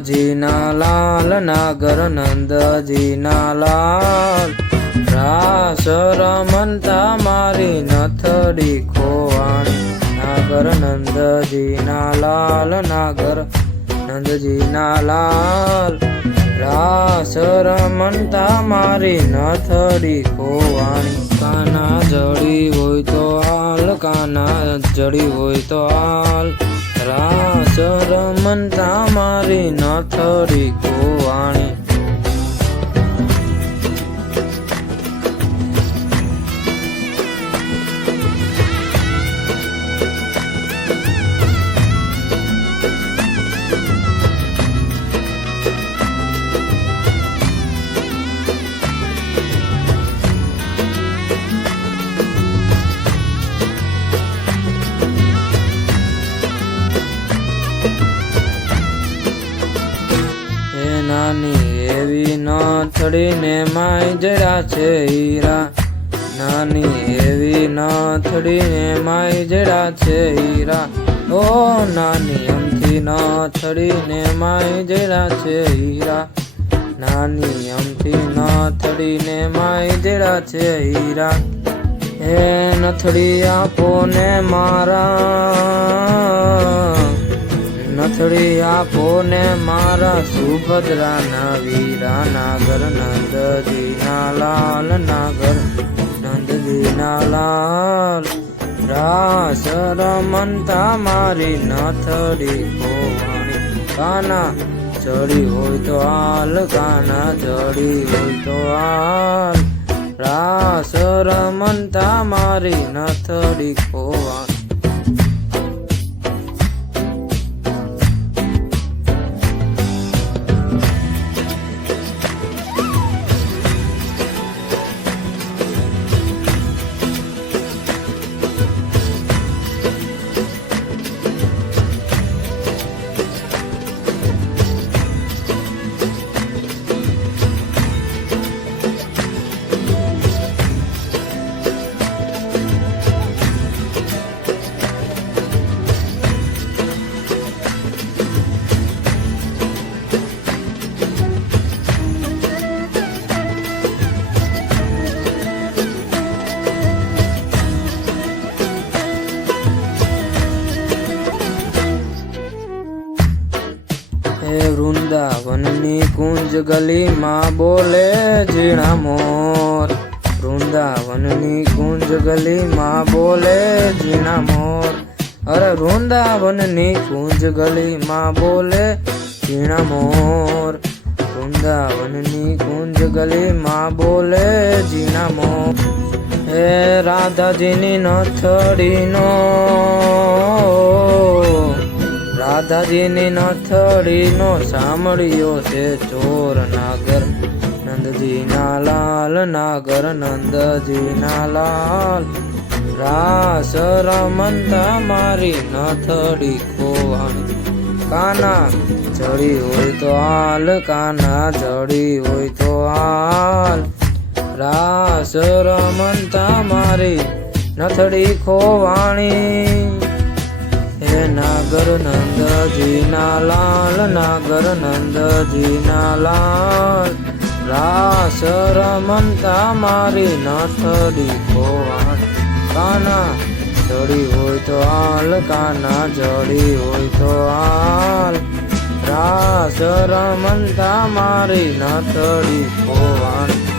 નંદજીના લાલ નાગર નંદજીના લાલ રાસ રમતા મારી નથડી ખોવાણી નાગર નંદજીના લાલ નાગર નંદજીના લાલ રાસ રમતા મારી નથડી ખોવાણી કાના જડી હોય તો હાલ કાના જડી હોય તો હાલ રાસ રમતા મારી નથડી ખોવાણી નાની એવી નથડી ને માય જરા છે હીરા નાની એવી નથડી ને માય જરા છે હીરા ઓ નાની અમથી નથડી ને માય જરા છે હીરા નાની અમથી નથડી ને માય જરા છે હીરા એ નથડી આપો ને મારા નથડી આપો ને મારા સુભદ્રાના વીરા નાગર નંદજીના લાલ નાગર નંદજીના લાલ રાસ રમતા મારી નથડી ખોવાણી કાના ચડી હોય તો હાલ કાના ચડી હોય તો હાલ રાસ રમતા મારી નથડી ખોવાણી વૃંદાવનની કુંજ ગલીમાં બોલે ઝીણા મોર વૃંદાવનની કુંજ ગલીમાં બોલે ઝીણા મોર અરે વૃંદાવનની કુંજ ગલીમાં બોલે ઝીણા મોર વૃંદાવનની કુંજ ગલીમાં બોલે ઝીણા મોર હે રાધાજીની નથડીનો રાધાજીની નથડીનો સાંભળ્યો છે ચોર નાગર નંદજીના લાલ નાગર નંદજીના લાલ રાસ રમતા મારી નથડી ખોવાણી કાના ચડી હોય તો હાલ કાના ચડી હોય તો હાલ રાસ રમતા મારી નથડી ખોવાણી હે નાગર નંદજીના લાલ નાગર નંદજીના લાલ રાસ રમતા મારી નથડી ખોવાણી કાના ચડી હોય તો હાલ કાના ચડી હોય તો હાલ રાસ રમતા મારી નથડી ખોવાણી